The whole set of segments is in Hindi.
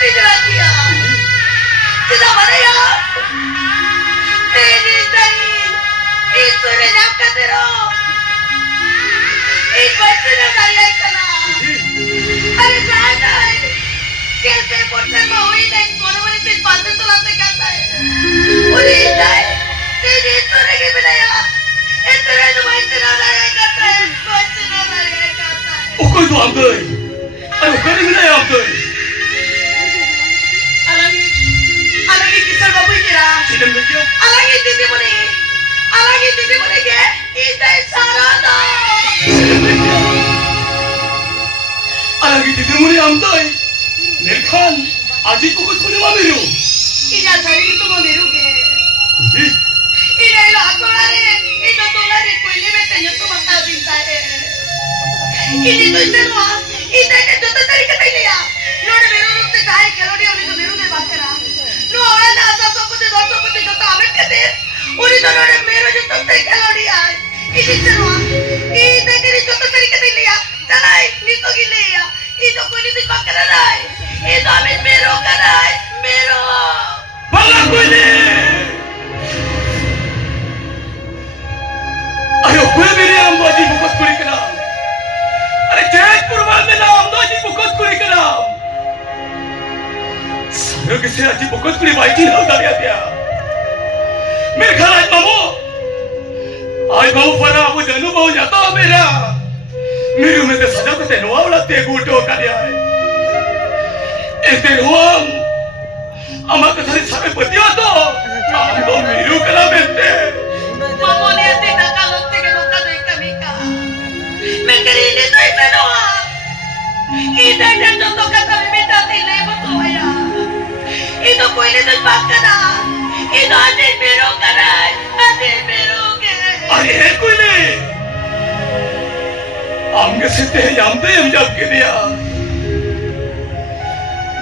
पिंजरा किया सीधा बढ़िया तेरी नहीं ईश्वर नाम का तेरा एक बच्चे ने डाला इतना अरे जाना है कैसे बोलते हुई नहीं बोलने से बातें तो लाते कहता है उन्हें जाए तेरी ईश्वर की बिनाया इतने तो बच्चे ना डाले कहता है बच्चे ना डाले कहता है ओ कोई तो हम गए अरे कोई नहीं हम गए अलग किसर बाबू किरा चिकन में क्या अलग दीदी मुने के इधर सारा ना अलग दीदी मुने हम गए मेरे खान आज ही को कुछ नहीं मालूम इधर सारी की तो मेरू के इधर लाकोड़ा रे इधर तोला रे कोयले में तैयार तो बता दिता है इधर तो इधर वहाँ इधर के जो तो तरीके से लिया नोड़ मेरू रूप से चाहे कैलोरी और इधर मेरू ने बात करा नो और ना आसा तो कुछ दो तो कुछ जो तो आवेट के दे और इधर नोड़ मेरू जो तो से कैलोरी आए इधर से वहाँ इधर के जो तो तरीके से लिया चला नी तो की लिया इधर कोई नहीं बात कर रहा है इधर हमें मेरू कर रहा है मेरू बाला कोई नहीं अरे कोई मेरे आमदाजी मुकस कुड़ी करा अरे जयपुर वाले ना आमदाजी मुकस कुड़ी करा सारे किसी आज मुकस कुड़ी बाइकी ना उतारिया दिया मेरे घर आज मामू परा वो जानू बहु जाता मेरा मेरे में तो सजा को तेरे वाला ते गुटो करिया है एक दिन हुआ अम्मा के सारे सारे पतिया तो हम तो मेरू कला बेचते मामू ने ऐसे धक्का लगते के धोखा दे कमी का मैं करीने तो ऐसा ना इधर जब तो धोखा कभी बेटा दिले बतोया ये तो कोई ने तो बात करा ये तो आधे मेरो करा आधे मेरो के अरे है कोई नहीं आमगे सिद्धे यामदे हम जब के दिया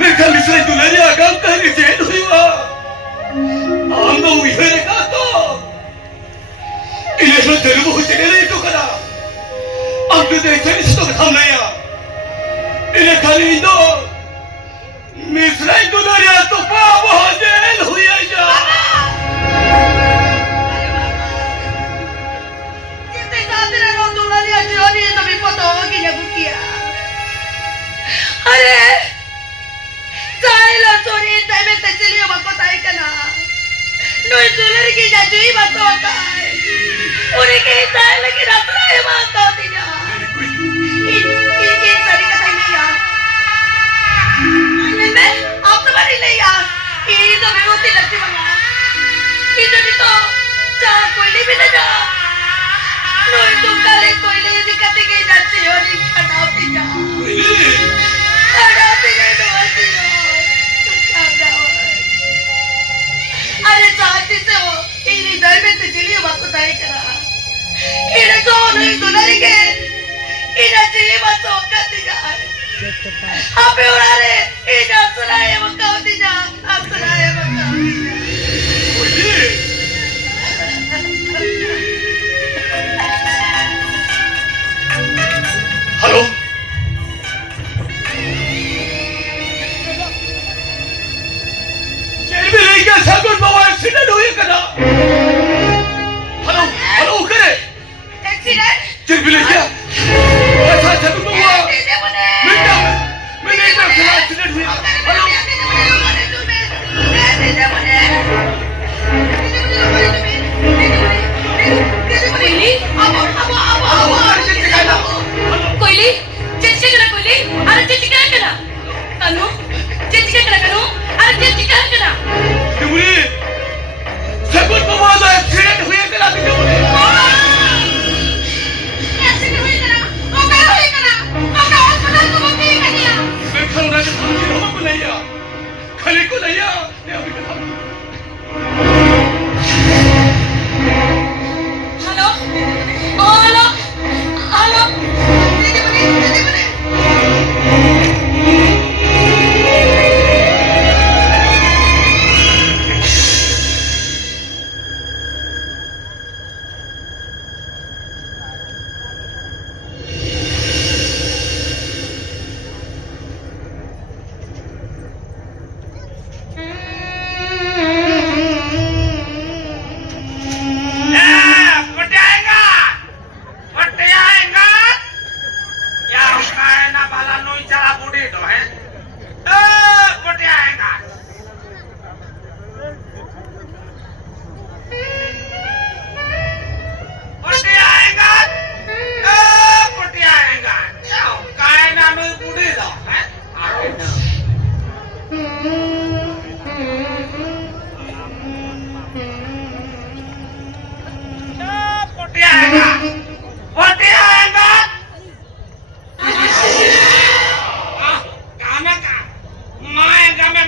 मेरे ख्याल इसलिए दुल्हनिया काम कहनी चेंज हुई हुआ आम तो हुई है का तो इन्हें तो जरूर हो चले नहीं तो करा अब तो देखते नहीं तो काम नहीं आ इन्हें खाली दो मिस्राई दुल्हनिया तो पाप हो जेल हुई है जा जितने साथ रहो दुल्हनिया जोड़ी तो भी पता होगा कि जब किया अरे साइलो चोरी तैमे तचलियो बको ताई कना नो दुल्हन की जाजुई बतो का उन्हें के ताई लगी रात्रा है बात होती जा ये सारी का ताई नहीं यार मैं आप तुम्हारी नहीं यार ये तो विरोधी लगती बना ये तो चार कोयले भी न जा नो तो काले कोयले दिखाते के जाती हो नहीं खटाती जा खटाती जा अरे चाहती से वो इन्हीं दर में तजलियों बात बताए करा इन्हें तो नहीं दुलारी के इन्हें चाहिए बात तो करती जा आप भी उड़ा रहे इन्हें सुनाए मक्का होती जा आप सुनाए मक्का हेलो सागुन बाबा एक्सीडेंट हुई कना हेलो करे एक्सीडेंट चल भी ले क्या ऐसा सागुन बाबा मैंने एक्सीडेंट हुई हेलो कोयली चेची करा कोयली अरे चेची क्या करा कानू चेची क्या करा कानू अरे चेची क्या करा मुझे सागुन बाबा का एक्सीडेंट हुई कना बिजू मुझे एक्सीडेंट हुई करा ओ क्या हुई करा हॉस्पिटल को भर्ती कर दिया मैं खरोना के सामने हो को नहीं आ खली को नहीं आ मैं अभी बता हेलो ओ हेलो हेलो दीदी बने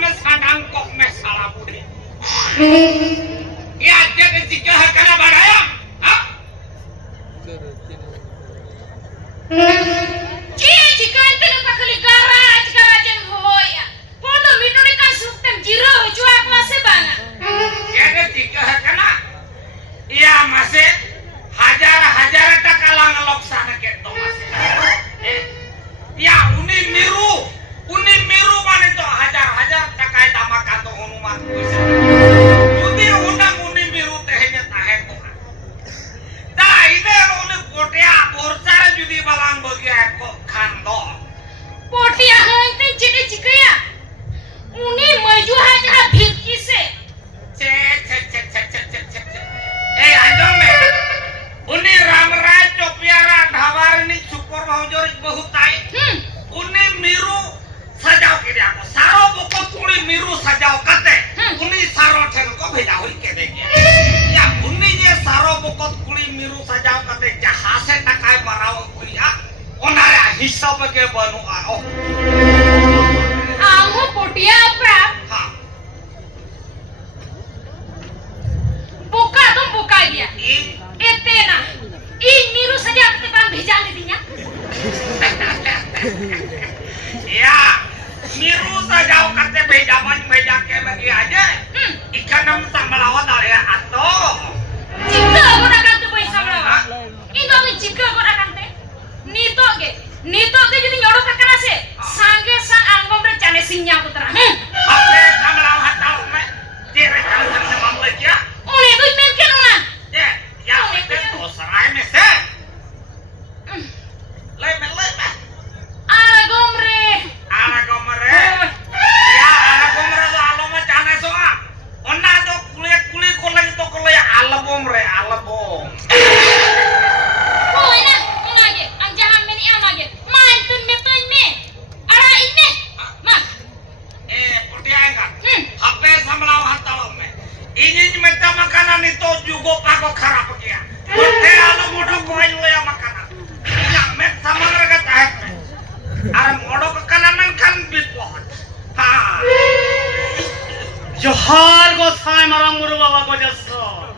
में साडांग कok में साला बुढ़ी या jadi jika kena badaya ha jika itu nak kali garaj yang hoya podo minum ni kan suktem jiro jua kelas bana jadi jika kena ia masih hajar taka lang loksana ke to masih ya uni miru mana to hajar taka tamakan to hunuman Judi undang uni miru tehnya tahe to dah ini uni potia borsar judi balang bagi aku kando potia hantin jadi jika ya uni maju hajar bhirki se anjong me uni ramrai copiara dhabar ni syukur mahujur bahutai uni miru sajau ke dia aku saro bukot kuli miru sajau kate uni saro ten ko bheja hoi ke dege ya uni je saro bukot kuli miru sajau kate jahase takai marau kuliah onare hisab ke banu ao amo potia pra ha buka tuh buka dia etena ini miru saja kita pernah bheja dinya ya miru sajau kate bheja ke bagi aja ikan nam tak melawan dari atau jika aku nak kante boy samra indo aku jika aku nak kante nito ke jadi nyoro kakana se sange sang angom re chane sinyang putra apa tak melawan atau me dire kan sama mamle kia one tuh men ke nuna ya itu serai me se leme ala gomre ala gomre ya ala gomre do alo ma chane soa onna do kule ko ya album oh ina lagi anjahan meni amage main tun me toy me ara ine ma putih enggak hape samlaw hatalo me ini meta makanan itu juga pago kharap kia putih alo modo ko ayo ya makanan ya met sama raga tahet me ar modo kekananan kan bipot ha Johar Gosai marang muru baba ko jasso.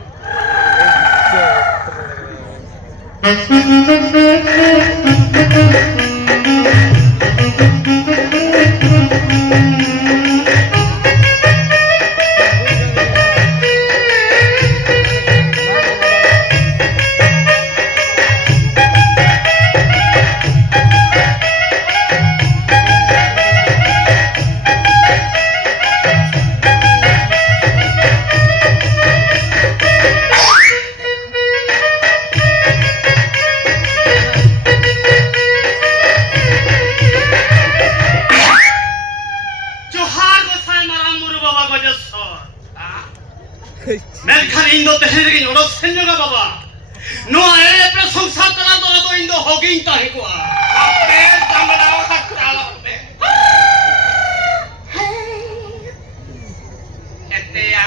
Melkan Indo teheri nyoro senyoga baba. No ae pre songsa tala to Indo hoging tahe ko. hape samlaw hatalo me ete ya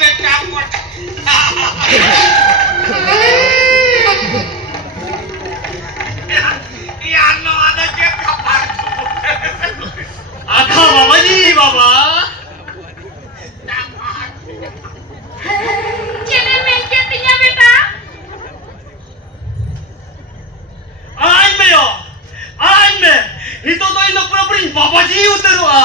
beta pot ya no ada je kapar Akha baba ji baba. Cene men ke tinya beta Ai me. Ito to Indo pura pura baba ji uteru a.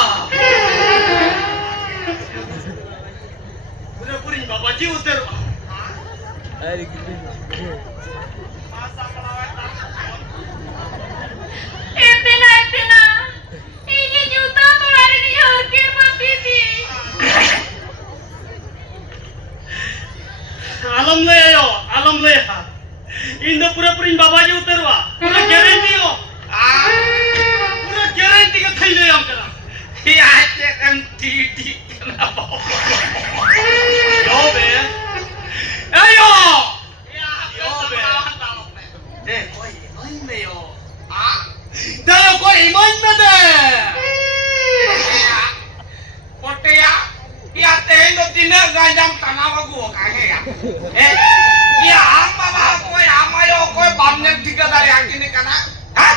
Pura pura baba ji uteru a. etena ini juta to lari ni harkir mati di Alam le ha. Indo pura pura baba ji uteru a. Pura guarantee ho. Pura guarantee ka thai le am kara. ya je kan titi kenapa Yo be. Ayo. ya samlaw hatalo me Koi imai me yo. ah Dayo koi imai me de. Potea, ya tengo tina gajam tanah gua kage ya. Ya amba bah koi amayo koi bamnya tiga dari angin kana. Hah?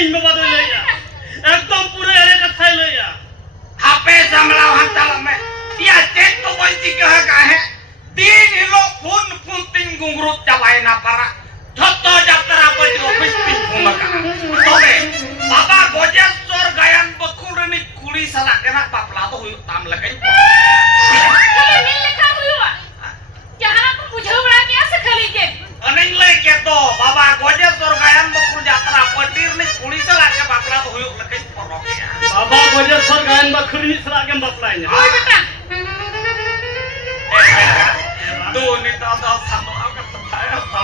ᱤᱧ ᱵᱟᱵᱟ ᱫᱚᱭ ᱞᱟᱹᱭᱟ ᱮᱠᱫᱚᱢ ᱯᱩᱨᱟᱹ ᱮᱲᱮ ᱠᱟᱛᱷᱟᱭ ᱞᱟᱹᱭᱟ hape samlau hantal me ya cek to boy tiga kahe din hilo pun ting gungrut cabai na para joto jatra pati office ting punaka tobe baba gojas sor gayan bakul ni kuli salah kena papla to huyuk tam lakai Kalau ni lekar huyu, jangan aku bujuk lagi sekali ke. aning le ke to baba gojas sor gayan bakul jatra pati ni kuli salah ke papla to huyuk lakai porok ya Baba Gojar sir गायन बखरी सरा के बपलाइnya Oh betul. do ni to samlau ke saya to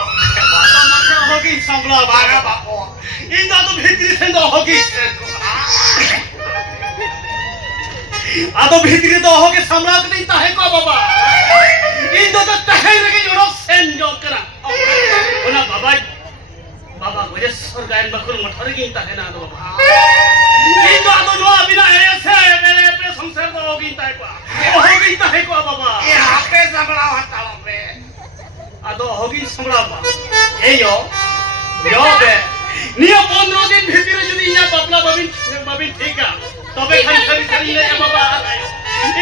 होगी संभला baga bapo इन तो भीतरी से तो होगी आ तो भीतरी तो होगी संभला के नहीं ताहे को बाबा इन तो ताहे लगे जोड़ो सेन जो करा ओना बाबा बाबा गोजर सर गायन बखरी मठर की ताहे ना तो बाबा इन तो आदो जो अभी ना ऐसे मेरे पे संसार तो होगी ताहे को बाबा ये hape samlau hantal me आदो होगी संभला बा ए यो बे निया 15 दिन भीतर যদি ইয়া বাবলা বাবিন ঠিকা তবে খালি খালি খালি লে বাবা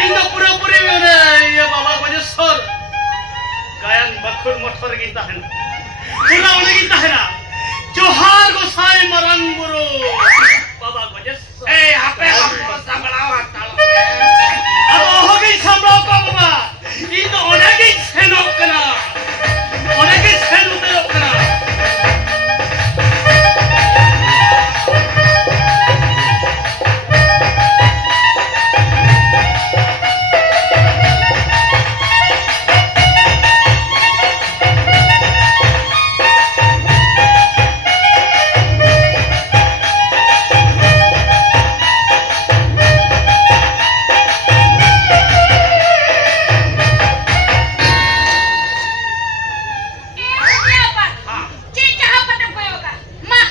इन तो पूरे पूरे रे ये बाबा बजेश्वर गायन बखुर मठर गीता है पूरा उन्हें गीता है ना जोहार गोसाई मरंग गुरु बाबा बजेश्वर eh hape samlau hantal me अब होगी संभला का बाबा इन तो उन्हें की छेनो कना उन्हें की छेनो पे कना Siapa? Cica apa tak koyo ka? Ma,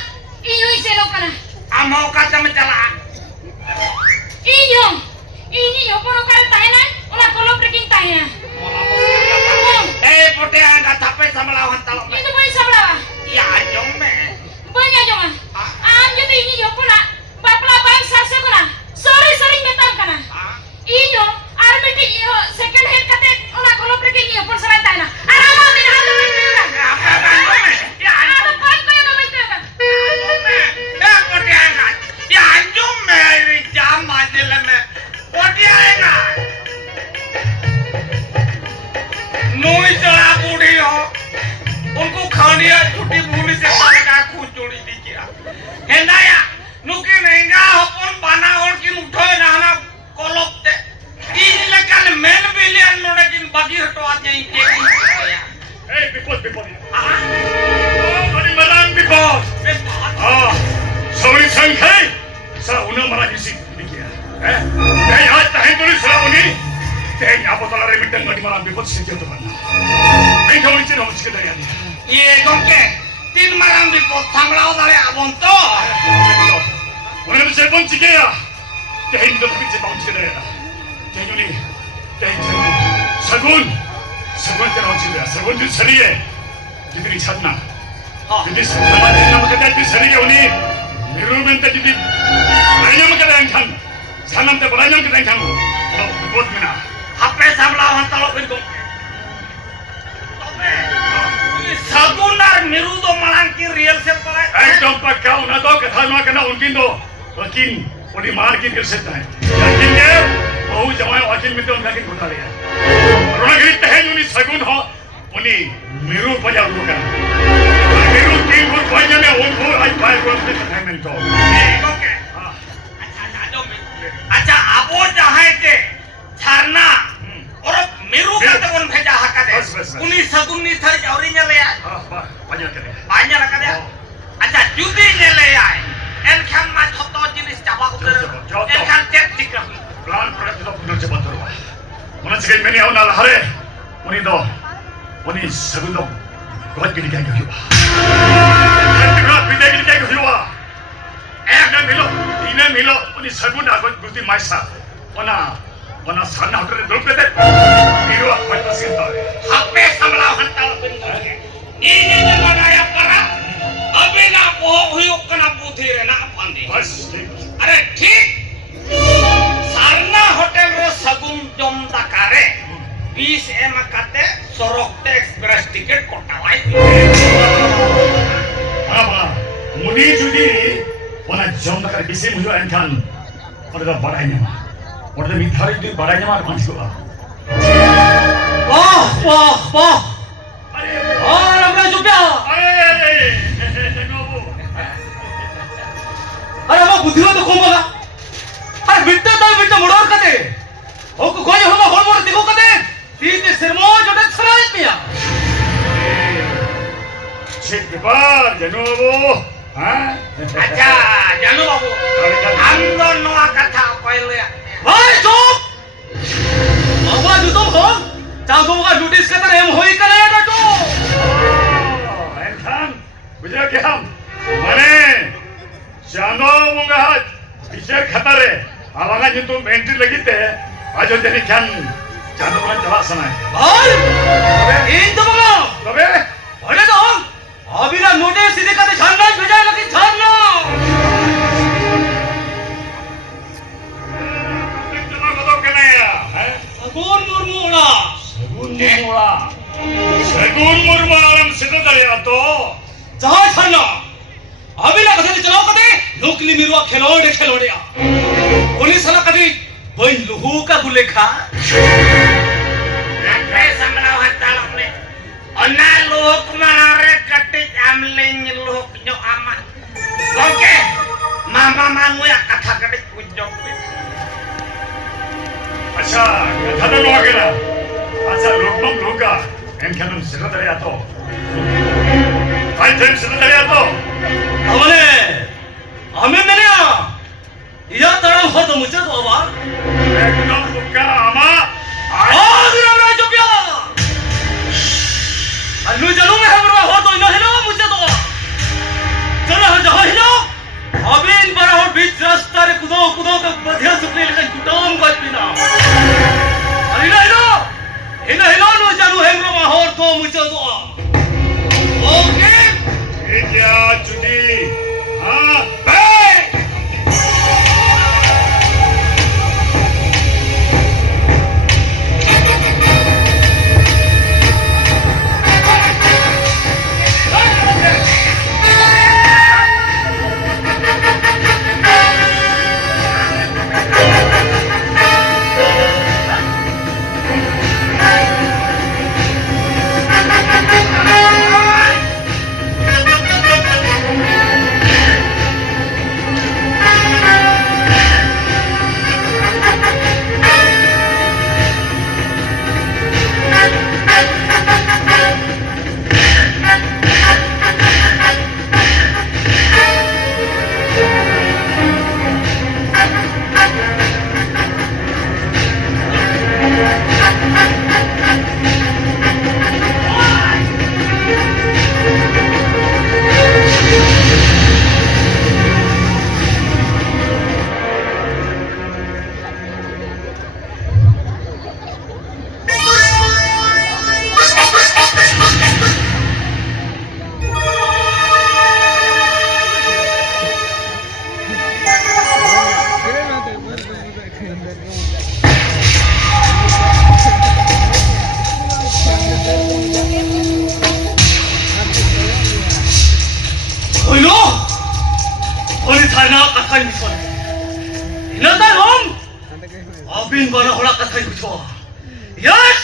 iyo isero kana. amau kata mencela Iyo. Ini yo poro kal tahena, ola kolo preking tahena. eh pote angkat hape samlau hantal me Itu boleh sabla. ya jong me Banyak jangan. Anjo tu ini yo pula. Bapla bank sase kana. Sorry metam kana. Iyo, armiti iyo second hand kate ola kolo preking iyo por sarai tahena. Arama min halu min pura. hape bantu me ya Ada pan koyo ka baito ka. eh pote angkat ya anjum me ri jam majel me pote angkat नोई चढ़ा बूढ़ी हो उनको खानिया छुट्टी भूमि से का खून जोड़ी दी किया हेंदाया नुके नहिंगा अपन बाना और कि उठो रहना कोलप ते इन लकन मेन बिलियन नोडे किन बागी हटो आज यहीं के ए बिपद बड़ी मरान बिपद हाँ सौरी संख्या सर उन्हें मरा जिसी दिखिया हैं क्या आज ताहे तुरी सर उन्हीं क्या यहाँ पर तलारे मिट्टन गड़ी मरान बिपद से क्यों तो बनना मैं क्या उन्हीं चीज़ मुझके दया नहीं ये गोंके तीन मरान बिपोत थांगलाओ दाले आबों तो उन्हें तो सेपन चिकेया क्या हिंदू तो पीछे पहुंच के दया क्या यूनी क्या सगुन सगुन तेरा उचित है सगुन जो सरी है जितनी छातना jadi selama ini nama kita itu sering ini mirumen tadi di banyak kita yang kan sanam te banyak kita yang kan buat mana hape samlau hantal me goंके sagunar miru do malang ki real se pala एकदम पक्का उन्हें तो कथा ना करना उनकी तो वकील उन्हीं मार की कर सकता है लेकिन ये बहु जमाए वकील में तो उनका किन घुटा लिया उन्होंने कहीं तहन उन्हीं सगुन हो उन्हीं मिरु पजा रुका मिरु तीन गुर पजा में उनको आज बाय गुर से कथा में तो गोंके अच्छा abo jahay ke charna और मिरु का तो कौन भेजा हका दे बस। उन्हीं सगुन नी थर जावरी ने ले हाँ पजा करे banyak lah kada अच्छा judi ne le आए एनखान मा छोटो जिनिस चाबा उतर जोतो। एनखान चेक ठीक प्लान प्रोडक्ट तो पुनः cepat terus mana sekali meni awal nal hari उन्हीं तो उन्हीं सगुन तो बहुत gini kayak gitu nanti berat beda gini kayak gitu ina milo उन्हीं सगुन aku gusti maisa wana sana hotel dulu bete biru aku pasti tahu hape samlau hantal bin goंके ini ne manaya para अबे ना वो हुई कना बुद्धि रे ना ᱚᱱᱟ ᱡᱚᱢ ᱫᱟᱠᱟ ᱵᱤᱥᱤᱢ ᱦᱩᱭᱩᱜᱼᱟ ᱮᱱᱠᱷᱟᱱ ᱚᱸᱰᱮ ᱫᱚ ᱵᱟᱲᱟᱭ ᱧᱟᱢᱟ ᱚᱸᱰᱮ ᱫᱚ ᱢᱤᱫ ᱫᱷᱟᱣ ᱡᱩᱫᱤ ᱵᱟᱲᱟᱭ ᱧᱟᱢᱟ ᱟᱨ ᱵᱟᱝ ᱴᱷᱤᱠᱚᱜᱼᱟ वाह वाह वाह और हमरा जुपिया अरे वो बुद्धिवा तो कम बगा अरे बिट्टा मोड़ोर कते ओ को गोय हम होड़ मोड़ दिखो कते तीते सिरमो जोटे छराय पिया ठीक बार जनोबो हां अच्छा जानू बाबू हम दो नवा कथा पहले भाई चुप बाबा जुतो हो चागो का नोटिस कतर एम होई करे डटो एनखान बुझा के हम माने चांदो मुंगा विषय खतरे आवागा जितु एंट्री लगिते आजो जनी खान चांदो का चला सना भाई इन तो बगा तबे अरे तो अभी ना नोटिस सीधे कते झारना भेजा लगी झारना चलो कदो कनेया हैं सगुन मुर्मुड़ा सगुन मुर्मू आराम सिद्ध दरिया तो जहां झारना अभी ना कते चलाओ कते लोकली मिरुआ खेलोड़े पुलिस वाला कते बई लुहू का गुलेखा मैं संगलाव हताल अपने अन्ना लोक मारे कट्टी आमले लोक जो आमा ओके मामा मांगो या कथा कटे कुजो अच्छा कथा तो लोगे ना अच्छा लोगा एनखान सिद्ध दरिया तो भाई टाइम सिद्ध दरिया तो हमने हमें मैंने या तरह हो तो मुझे तो बा एकदम तुका आमा आज हमरा जुपिया अनु जानू में हमरा हो तो नहीं ना मुझे तो चलो हम जहां हिलो अभी इन बड़ा हो बीच रास्ता रे कुदो के बधिया सुपली लेकिन कुटाम गज बिना अरे ना हिलो नो जानू हमरा हो तो मुझे तो ओके ये क्या चुनी हाँ Abin bara hola kathay kucho. Yes!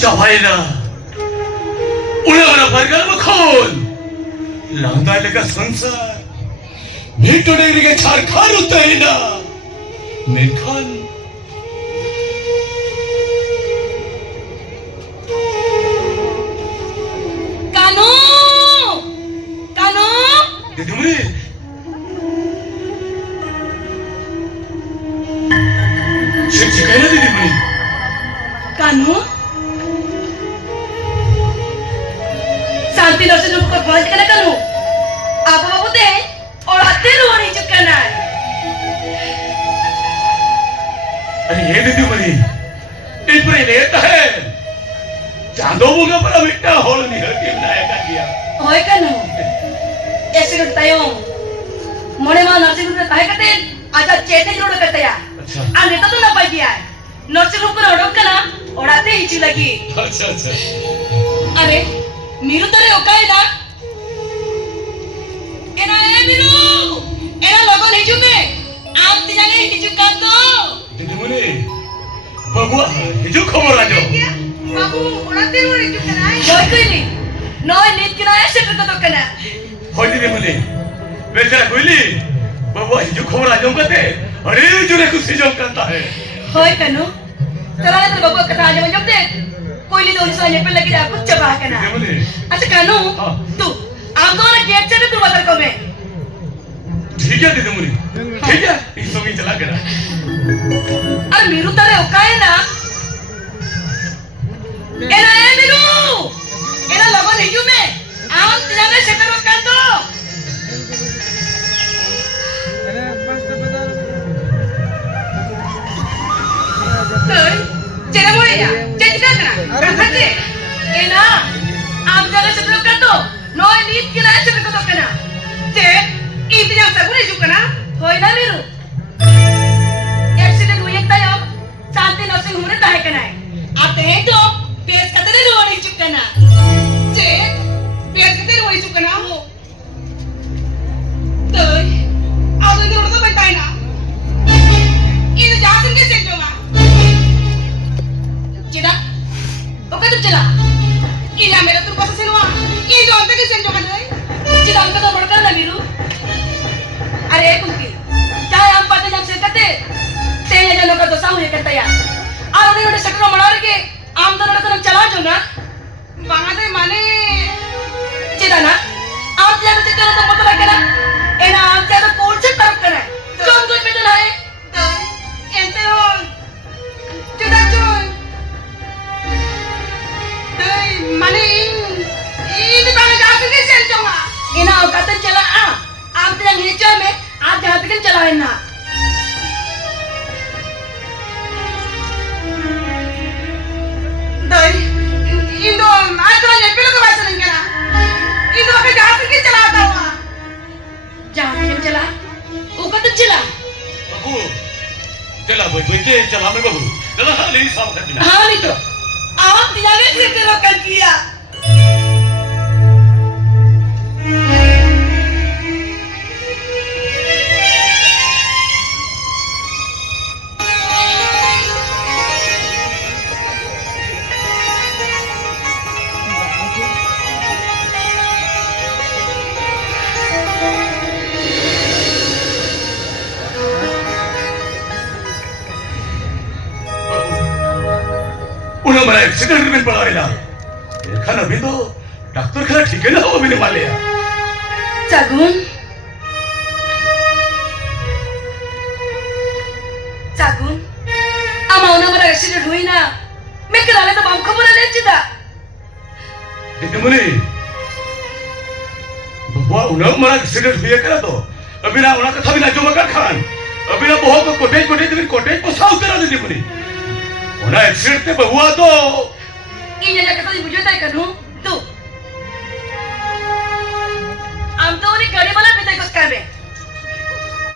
Chawailah, ulah bergal makhon, langgai lega sansar, nito lega char khar utaina, mekhan. Kanu, Kanu. Didumri. Chikaya didumri. Kanu. शांति दर्शन को पहुंच कर करूं आप बाबू दे और आते रहो अरे ये दीदी मनी इतने लेता है चांदो बुंगा पर मिट्टा होल नहीं हटी बनाया कर दिया होय का नो एक्सीडेंट तायong मोने मा नर्सिंग होम ताहे कते आजा चेते जोड़ करते या अच्छा आ नेता तो ना पाई है नर्सिंग होम पर ओडक कना ओडाते हिची लगी अच्छा अच्छा अरे मीरू तरे ओकाय ना एना ए मीरू एना लगन हिजु में आप तिजाने हिजु का तो दीदी मनी बबुआ हिजु खबर आ जाओ बाबू ओडाते वर हिजु कनाय होय कइली नय नीत किनाय सेटर को तो कना हो दीदी मनी बेचारा कोइली बबुआ हिजु खबर आ जाओ कहते अरे जुरे खुशी जो करता है होय कनु चला ले तर बाबू कथा आज जब दे कोइली दोन साने पे लगी जा कुछ चबा कना दीदी मनी अच्छा कानू हाँ। तू आम तो ना गेट से तू बदल को में ठीक है दीदी मुनी ठीक है इस समय चला करा अरे मीरू तारे ओकाय ना एना ए मीरू एना लगन हिजु में आम तिजाने सेटर ओकान तो तर चेरा मोया चेचिका करा रखते एना आम जगह सेटर ओकान तो नय नीत किनाय सेटर को तो कना ते इतिजा सगुरे जुकना होय ना मीरू एक्सीडेंट हुई एकता यो शांति नर्सिंग होम रे ताहे कनाय आते हैं तो पेस कतरे रोड़ी चुकना जे पेस कतरे रोड़ी चुकना हो तो आदो इधर उड़ता बैठाई ना इन जातन के सेट होगा चिदा ओका तो चला इला मेरा तुर पास सेनवा ये जो अंत के सेट होगा रे चिदा अंत तो बड़का ना मीरू अरे कुंती चाहे हम पाते जब से करते तेरे जनों का दोसा हुए करता यार और उन्हें शक्कर मनार के आम तो ना चला जो ना वहां से माने चिदा ना आप ज्यादा चिदा तो मत लगे ना ए ना आप ज्यादा कौन से तरफ करा कौन कोई पे चला है तो एंते हो चिदा चोन तो माने इन ताने जाते के चल जाऊंगा इना औकात चला आप तेरा नीचे में आप जहां तक चला है ना दई इंदो आज तो ये पिलो का वैसा नहीं करा इंदो के जहां तक चलाता हुआ जहां तक चला ऊपर तक चला बबू चला भाई चला मैं बबू चला ले साफ कर देना हां नहीं तो आप दिलाने से तेरा कर किया उन्हें बड़ा एक्सीडेंट में पड़ा है ना देखा ना अभी तो डॉक्टर खड़ा ठीक है ना वो मैंने मान लिया Sagun Sagun ama una mara accident हुई ना मैं कराले तो बाप खबर ले चिदा दीदी मुनी बबुआ उन्हें मरा एक्सीडेंट हुआ करा तो अभी ना उन्हें कथा भी ना जो मकर खान अभी ना बहुत को कोटेज को साउथ करा दीदी मुनी उन्हें एक्सीडेंट ते बबुआ तो ini aja kata ibu juta kan tu am तो उन्हें गाड़ी वाला पिता को कर बे